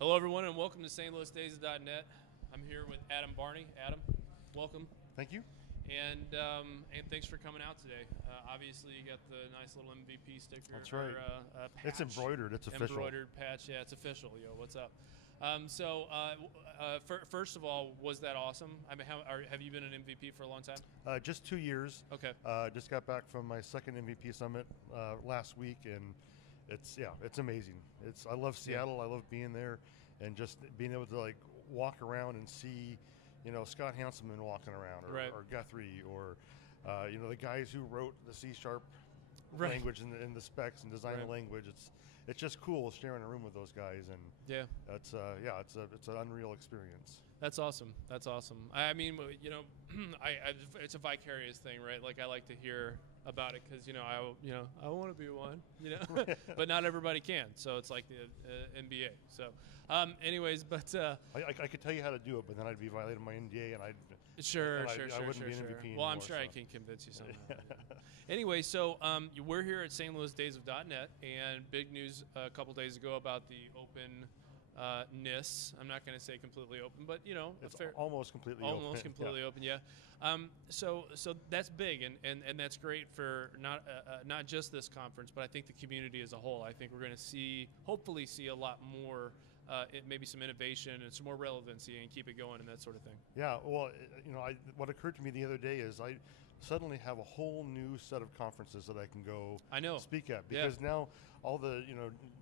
Hello, everyone, and welcome to St. Louis Days.net. I'm here with Adam Barney. Adam, welcome. Thank you. And thanks for coming out today. Obviously, you got the nice little MVP sticker. That's right. Patch. It's embroidered. It's official. Embroidered patch. Yeah, it's official. Yo, what's up? First of all, was that awesome? I mean, have you been an MVP for a long time? Just 2 years. Okay. Just got back from my second MVP summit last week, and it's amazing. I love Seattle. Yeah. I love being there, and just being able to walk around and see, Scott Hanselman walking around, or Guthrie, or the guys who wrote the C# language and the specs and design the language. It's just cool sharing a room with those guys, and it's an unreal experience. That's awesome. That's awesome. I mean, it's a vicarious thing, right? Like, I like to hear about it because I want to be one, but not everybody can. So it's like the NBA. So, anyways, but I could tell you how to do it, but then I'd be violating my NDA, and I wouldn't be an MVP anymore. Well, I'm sure I can convince you somehow. Anyway, so we're here at St. Louis Days of .net, and big news a couple days ago about the open. NIS. I'm not going to say completely open, but it's almost completely open. Almost completely open, yeah. So that's big, and that's great for not just this conference, but I think the community as a whole. I think we're going to hopefully see a lot more, maybe some innovation and some more relevancy, and keep it going and that sort of thing. Yeah. Well, what occurred to me the other day is I suddenly have a whole new set of conferences that I can go speak at, because now all the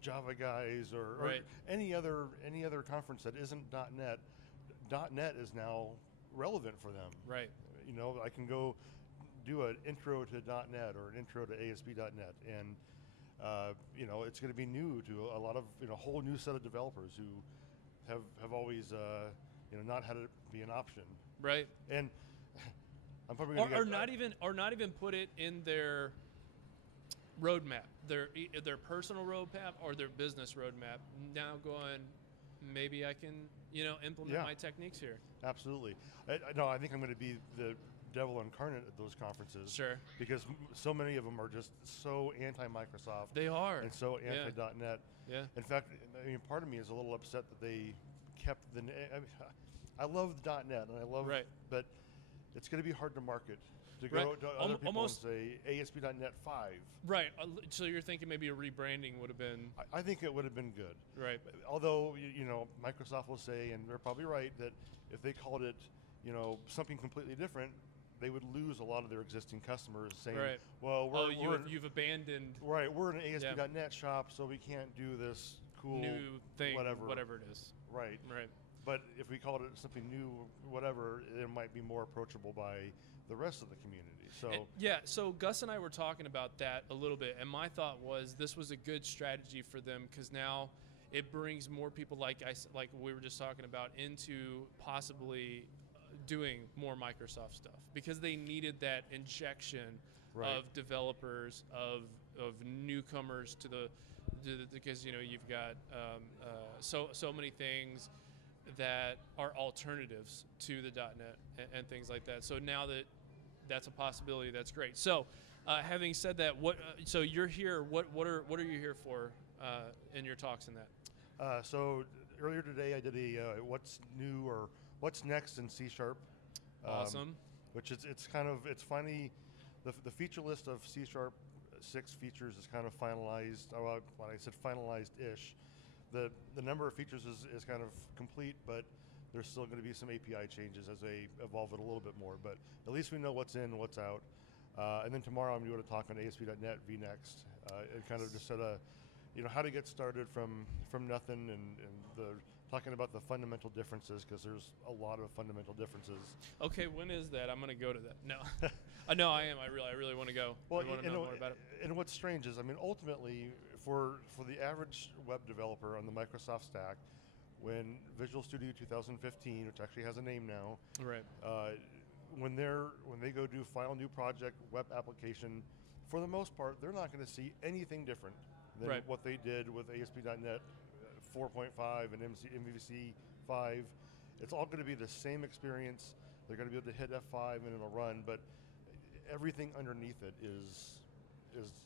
Java guys or any other conference that isn't .net is now relevant for them. Right. I can go do an intro to .net or an intro to ASP.net, and it's going to be new to a lot of a whole new set of developers who have always not had it be an option. Right. And I'm probably not even put it in their roadmap, their personal roadmap or their business roadmap. Now going, maybe I can implement my techniques here. Absolutely. I think I'm going to be the devil incarnate at those conferences. Sure. Because so many of them are just so anti-Microsoft. They are. And so anti.net. Yeah. In fact, part of me is a little upset that they kept the name. I love .net, and I love but it's going to be hard to market, to go to other people and say ASP.NET 5. Right. So you're thinking maybe a rebranding would have been... I think it would have been good. Right. Although, Microsoft will say, and they're probably right, that if they called it, something completely different, they would lose a lot of their existing customers saying, well, you've abandoned... Right, we're an ASP.NET shop, so we can't do this cool... new thing, whatever it is. Right. Right. But if we called it something new, whatever, it might be more approachable by the rest of the community. So so Gus and I were talking about that a little bit, and my thought was this was a good strategy for them because now it brings more people like we were just talking about into possibly doing more Microsoft stuff, because they needed that injection of developers, of newcomers to the because you've got so many things that are alternatives to the .NET and things like that. So now that's a possibility, that's great. So having said that, so you're here. What are you here for in your talks in that? So earlier today I did a what's new or what's next in C#. Awesome. Which it's finally the feature list of C# 6 features is kind of finalized. When I said finalized-ish. The number of features is kind of complete, but there's still going to be some API changes as they evolve it a little bit more. But at least we know what's in and what's out. And then tomorrow I'm going to talk on ASP.NET vNext and kind of just set how to get started from nothing and talking about the fundamental differences, because there's a lot of fundamental differences. Okay, when is that? I'm going to go to that. No, no, I am. I really want to go. Well, I want to know more about it. And what's strange is, ultimately, for the average web developer on the Microsoft stack, when Visual Studio 2015, which actually has a name now, when they go do file new project web application, for the most part, they're not going to see anything different than what they did with ASP.NET 4.5 and MVC 5. It's all going to be the same experience. They're going to be able to hit F5 and it'll run, but everything underneath it is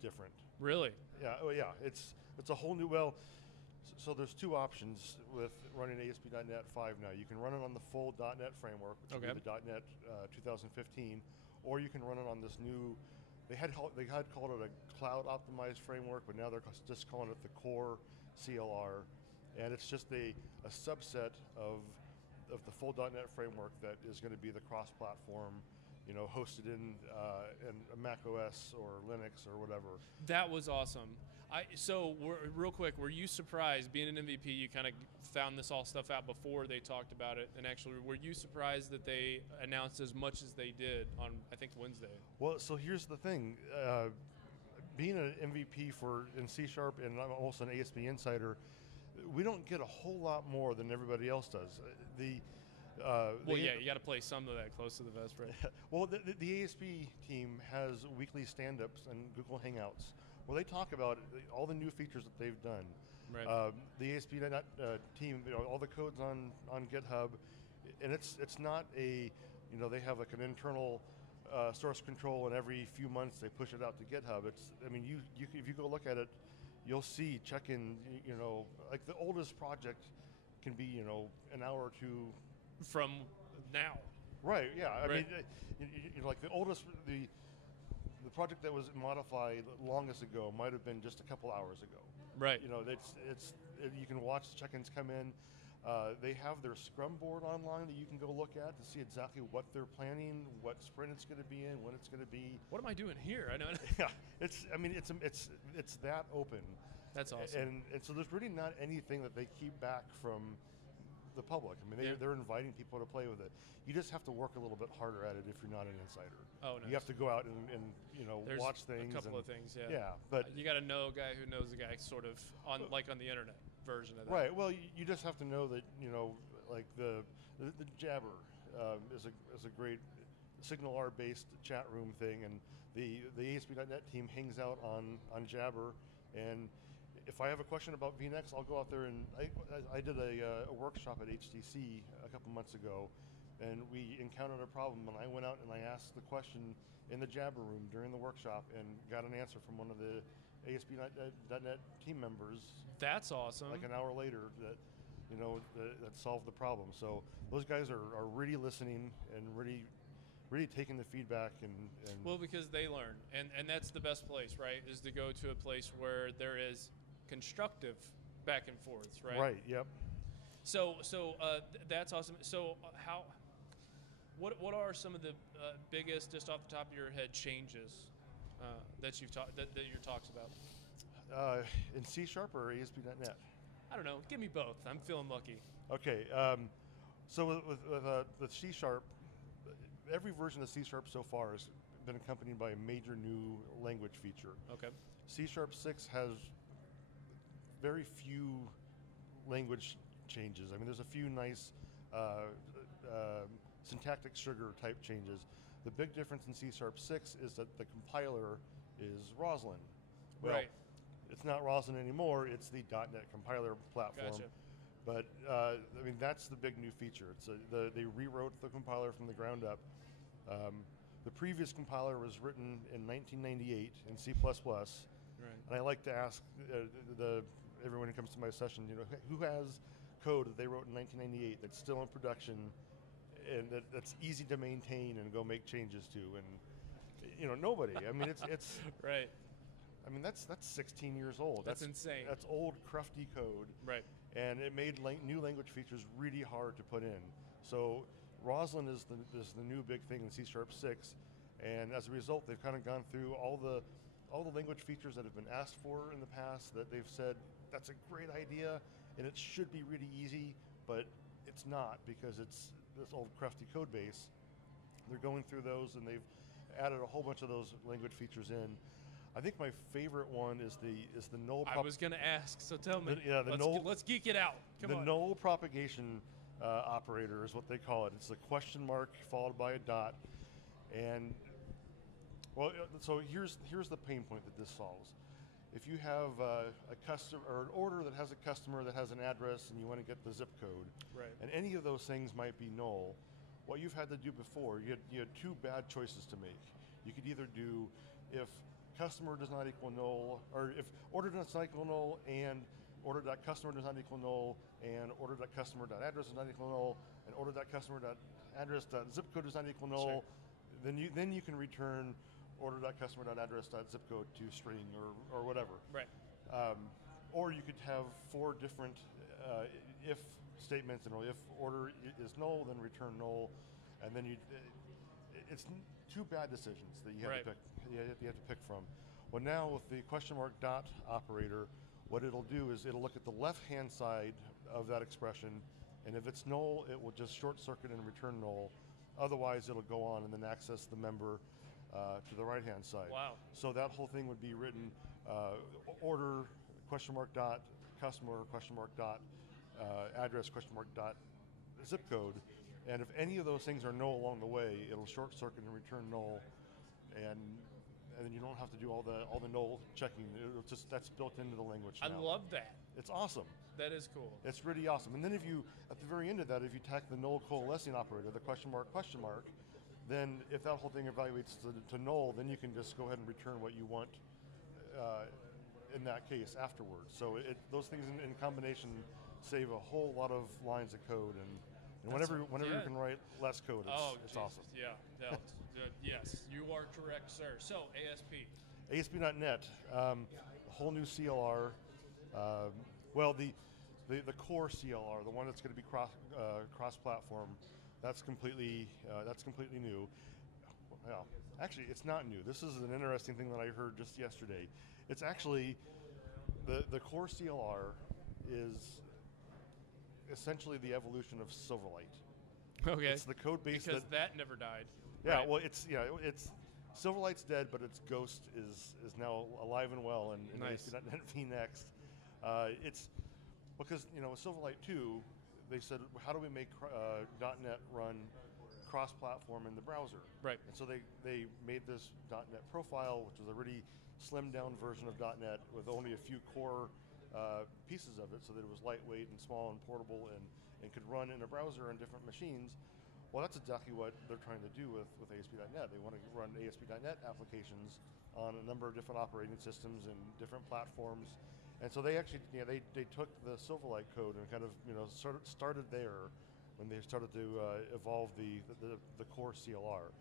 different. Really? Yeah. Oh, yeah. It's a whole new. Well, So there's two options with running ASP.NET 5 now. You can run it on the full .NET framework, which would be the .NET 2015, or you can run it on this new. They had called it a cloud optimized framework, but now they're just calling it the core CLR, and it's just a subset of the full .NET framework that is going to be the cross-platform, hosted in Mac OS or Linux or whatever. That was awesome. Real quick, were you surprised, being an MVP, you kind of found this all stuff out before they talked about it, and actually, were you surprised that they announced as much as they did on, I think, Wednesday? Well, so here's the thing. Being an MVP in C# and I'm also an ASP Insider, we don't get a whole lot more than everybody else does. You got to play some of that close to the vest, right? Well, the ASP team has weekly stand-ups and Google Hangouts where they talk about all the new features that they've done. Right. The ASP team, all the codes on GitHub, and it's not they have like an internal source control, and every few months they push it out to GitHub. If you go look at it, you'll see check-in. Like the oldest project can be an hour or two from now. Right. Yeah. I right. mean, like the oldest the project that was modified longest ago might have been just a couple hours ago. Right. You can watch the check-ins come in. They have their Scrum board online that you can go look at to see exactly what they're planning, what sprint it's going to be in, when it's going to be. What am I doing here? I know. Yeah, it's that open. That's awesome. And so there's really not anything that they keep back from the public. I mean, they're inviting people to play with it. You just have to work a little bit harder at it if you're not an insider. Oh, no. You have to go out and There's watch things. A couple of things, yeah. Yeah, but you got to know a guy who knows a guy, sort of on the internet version of that. Right. Well, you just have to know that like the Jabber is a great SignalR based chat room thing, and the ASP.NET team hangs out on Jabber. And if I have a question about VNX, I'll go out there, and I did a workshop at HTC a couple months ago, and we encountered a problem, and I went out and I asked the question in the Jabber room during the workshop and got an answer from one of the ASP.NET team members. That's awesome. Like an hour later that solved the problem. So those guys are really listening and really taking the feedback and well, because they learn, and that's the best place, right? Is to go to a place where there is constructive back and forths, right? Right. Yep. So that's awesome. So what are some of the biggest, just off the top of your head, changes that you've that your talks about? In C# or ASP.NET? I don't know. Give me both. I'm feeling lucky. Okay. So with C#, every version of C# so far has been accompanied by a major new language feature. Okay. C#6 has very few language changes. I mean, there's a few nice syntactic sugar type changes. The big difference in C#6 is that the compiler is Roslyn. Well, right. It's not Roslyn anymore. It's the .NET compiler platform. Gotcha. But that's the big new feature. They rewrote the compiler from the ground up. The previous compiler was written in 1998 in C++. Right. And I like to ask everyone who comes to my session, who has code that they wrote in 1998 that's still in production and that's easy to maintain and go make changes to, and nobody. I mean, it's right. I mean, that's 16 years old. That's insane. That's old, crufty code. Right. And it made new language features really hard to put in. So Roslyn is the new big thing in C#6, and as a result, they've kind of gone through all the language features that have been asked for in the past that they've said that's a great idea and it should be really easy, but it's not because it's this old crufty code base. They're going through those and they've added a whole bunch of those language features in. I think my favorite one is the null. I was going to ask, so tell me. Let's geek it out. Come on. The null propagation operator is what they call it. It's a question mark followed by a dot, and so here's the pain point that this solves. If you have a customer or an order that has a customer that has an address and you want to get the zip code, right, and any of those things might be null, what you've had to do before, you had two bad choices to make. You could either do if customer does not equal null, or if order does not equal null and order.customer does not equal null, and order.customer.address does not equal null, and order.customer.address.zipcode does not equal null, then you can return order.customer.address.zipcode to string or whatever. Right. Or you could have 4 different if statements, and if order is null, then return null, and then it's 2 bad decisions that you have to pick. You have to pick from. Well, now with the question mark dot operator, what it'll do is it'll look at the left-hand side of that expression, and if it's null, it will just short circuit and return null. Otherwise, it'll go on and then access the member to the right-hand side. Wow. So that whole thing would be written order question mark dot customer question mark dot address question mark dot zip code, and if any of those things are null along the way, it'll short circuit and return null, and then you don't have to do all the null checking. It'll just, that's built into the language now. I love that. It's awesome. That is cool. It's really awesome. And then if you, at the very end of that, if you tack the null coalescing operator, the question mark, then if that whole thing evaluates to null, then you can just go ahead and return what you want in that case afterwards. So those things in combination save a whole lot of lines of code, and whenever you can write less code, it's awesome. Yeah, yes, you are correct, sir. So ASP. ASP.NET, a whole new CLR. Well, the core CLR, the one that's going to be cross-platform, that's completely new. Well, actually, it's not new. This is an interesting thing that I heard just yesterday. It's actually the core CLR is essentially the evolution of Silverlight. Okay. It's the code base because that never died. Yeah. Right. Well, it's Silverlight's dead, but its ghost is now alive and well in Nice. ASP.NET vNext. It's because with Silverlight 2, they said, how do we make .NET run cross-platform in the browser? Right. And so they made this .NET profile, which was a really slimmed-down version of .NET with only a few core pieces of it, so that it was lightweight and small and portable and could run in a browser on different machines. Well, that's exactly what they're trying to do with ASP.NET. They want to run ASP.NET applications on a number of different operating systems and different platforms. And so they actually, they took the Silverlight code and kind of, started there when they started to evolve the core CLR.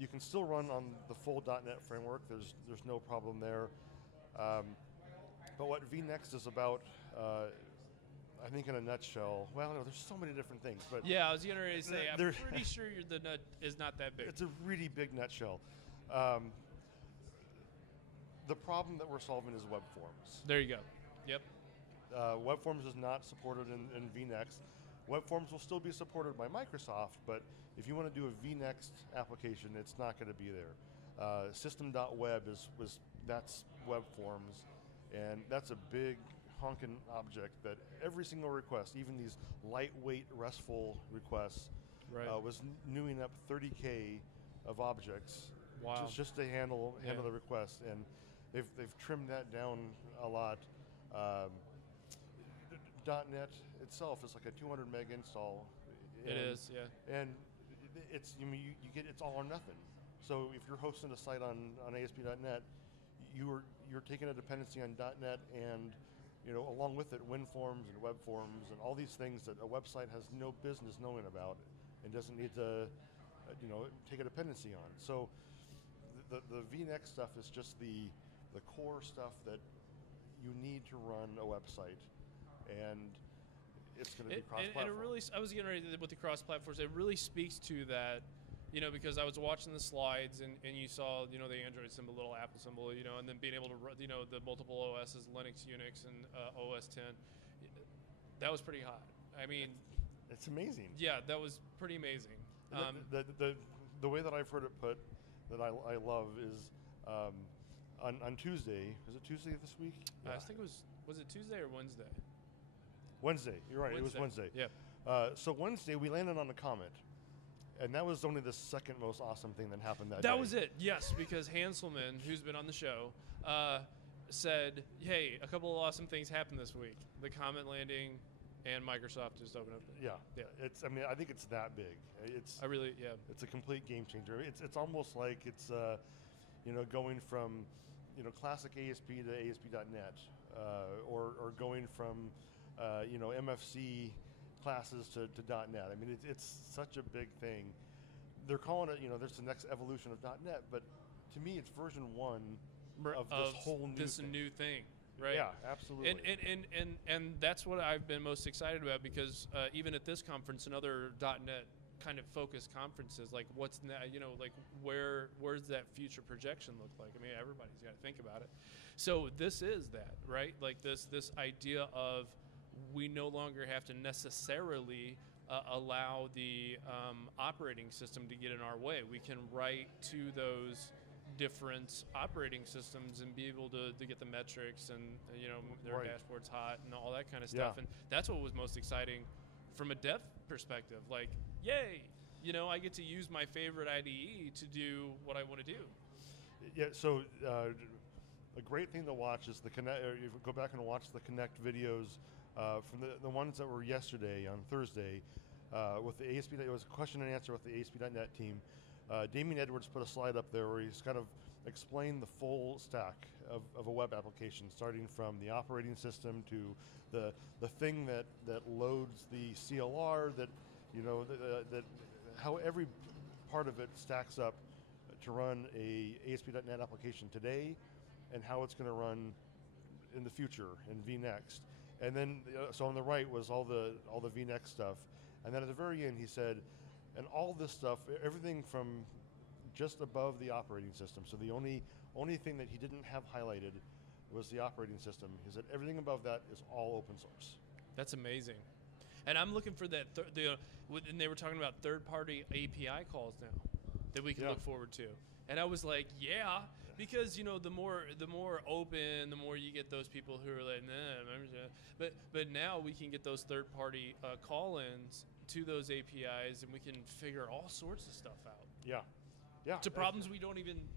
You can still run on the full .NET framework. There's no problem there. But what vNext is about, I think in a nutshell, well, no, there's so many different things. But yeah, I was going to say, I'm pretty sure the nut is not that big. It's a really big nutshell. The problem that we're solving is web forms. There you go. Yep. Web forms is not supported in vNext. Web forms will still be supported by Microsoft, but if you want to do a vNext application, it's not going to be there. System.web that's web forms, and that's a big honking object that every single request, even these lightweight RESTful requests, was newing up 30K of objects just to handle the request, and they've trimmed that down a lot. .NET itself is like a 200 meg install. It is, yeah. And it's you get it's all or nothing. So if you're hosting a site on ASP.NET, you're taking a dependency on .NET and along with it WinForms and web forms and all these things that a website has no business knowing about and doesn't need to take a dependency on. So the vNext stuff is just the core stuff that you need to run a website, and it's going to be cross-platform. And it really, I was getting ready with the cross-platforms. It really speaks to that, because I was watching the slides and you saw, the Android symbol, little Apple symbol, and then being able to run, the multiple OSs, Linux, Unix, and OS 10. That was pretty hot. I mean, it's amazing. Yeah, that was pretty amazing. The way that I've heard it put, that I love is on Tuesday. Is it Tuesday this week? I think it was it Tuesday or Wednesday? Wednesday. You're right. It was Wednesday. Yeah. So Wednesday we landed on a comet. And that was only the second most awesome thing that happened that day. That was it, yes, because Hanselman, who's been on the show, said, hey, a couple of awesome things happened this week. The comet landing and Microsoft just opened up. Yeah. I think it's that big. It's a complete game changer. It's almost like it's, going from classic ASP to ASP.NET, or going from MFC classes to .NET. I mean, it's such a big thing. They're calling it, there's the next evolution of .NET, but to me, it's version 1 of this whole new thing. Right. Yeah, absolutely. And that's what I've been most excited about, because even at this conference and other .NET kind of focused conferences, like what's like where's that future projection look like? I mean, everybody's got to think about it. So this is that, right? Like this idea of we no longer have to necessarily allow the operating system to get in our way. We can write to those different operating systems and be able to get the metrics and their right. dashboard's hot and all that kind of stuff. And that's what was most exciting from a dev perspective. Like, yay, I get to use my favorite IDE to do what I want to do. Yeah, so a great thing to watch is the Connect. You go back and watch the Connect videos from the ones that were yesterday on Thursday with the ASP. It was a question and answer with the ASP.NET team. Damien Edwards put a slide up there where he's kind of explained the full stack of a web application, starting from the operating system to the thing that loads the CLR, that how every part of it stacks up to run a ASP.NET application today, and how it's going to run in the future in vNext. And then, so on the right was all the vNext stuff, and then at the very end he said, and all this stuff, everything from just above the operating system. So the only thing that he didn't have highlighted was the operating system. He said everything above that is all open source. That's amazing. And I'm looking for that. And they were talking about third-party API calls now that we can look forward to. And I was like, yeah, because the more open, the more you get those people who are like, nah. But now we can get those third-party call-ins to those APIs, and we can figure all sorts of stuff out. Yeah. To problems we don't even,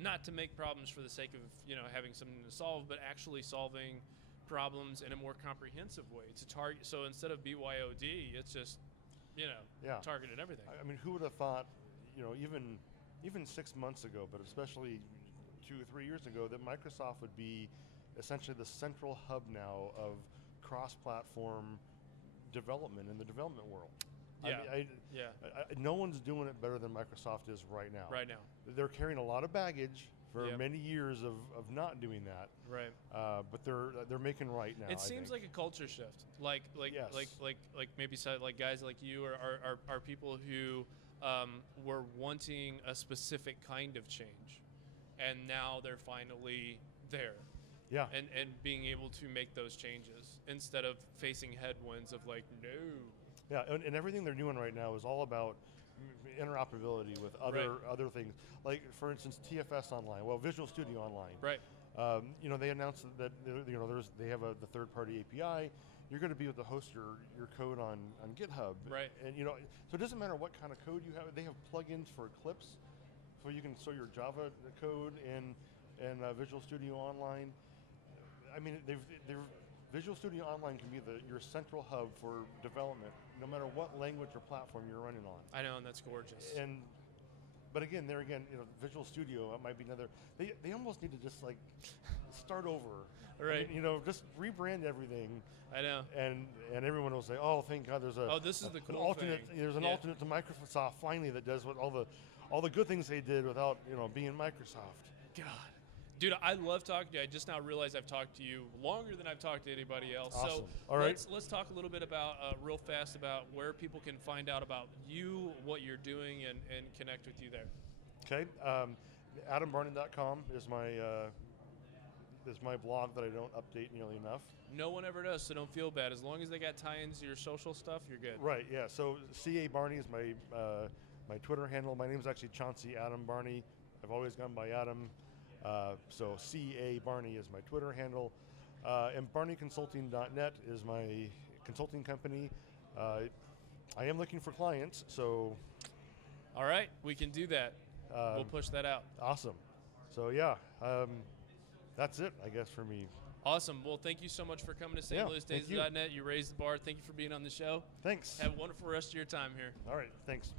not to make problems for the sake of, having something to solve, but actually solving problems in a more comprehensive way to target. So instead of BYOD, it's just, targeted everything. I mean, who would have thought, even 6 months ago, but especially 2 or 3 years ago, that Microsoft would be essentially the central hub now of cross-platform development in the development world. No one's doing it better than Microsoft is right now. Right now, they're carrying a lot of baggage for many years of not doing that. Right. But they're making right now. It seems like a culture shift. Like maybe like guys like you are people who were wanting a specific kind of change, and now they're finally there. Yeah. And being able to make those changes instead of facing headwinds of like, no. Yeah, and everything they're doing right now is all about interoperability with other things. Like, for instance, TFS Online, Visual Studio Online. Right. They announced that they have the third-party API. You're going to be able to host your code on GitHub. Right. And so it doesn't matter what kind of code you have. They have plugins for Eclipse, so you can store your Java code in Visual Studio Online. I mean, Visual Studio Online can be your central hub for development, no matter what language or platform you're running on. I know, and that's gorgeous. But again, Visual Studio might be another. They almost need to just like start over, right? I mean, just rebrand everything. I know. And everyone will say, "Oh, thank God, there's this is the cool alternate. thing. There's an alternate to Microsoft finally that does what all the good things they did without being Microsoft." God. Dude, I love talking to you. I just now realized I've talked to you longer than I've talked to anybody else. Awesome. So all right. let's talk a little bit about real fast about where people can find out about you, what you're doing, and connect with you there. Okay. AdamBarney.com is my blog that I don't update nearly enough. No one ever does, so don't feel bad. As long as they got tie-ins to your social stuff, you're good. Right. Yeah. So CA Barney is my Twitter handle. My name is actually Chauncey Adam Barney. I've always gone by Adam. So CA Barney is my Twitter handle, and BarneyConsulting.net is my consulting company. I am looking for clients, so. All right, we can do that. We'll push that out. Awesome. So that's it, I guess, for me. Awesome. Well, thank you so much for coming to St. Louis Days.net. You raised the bar. Thank you for being on the show. Thanks. Have a wonderful rest of your time here. All right, thanks.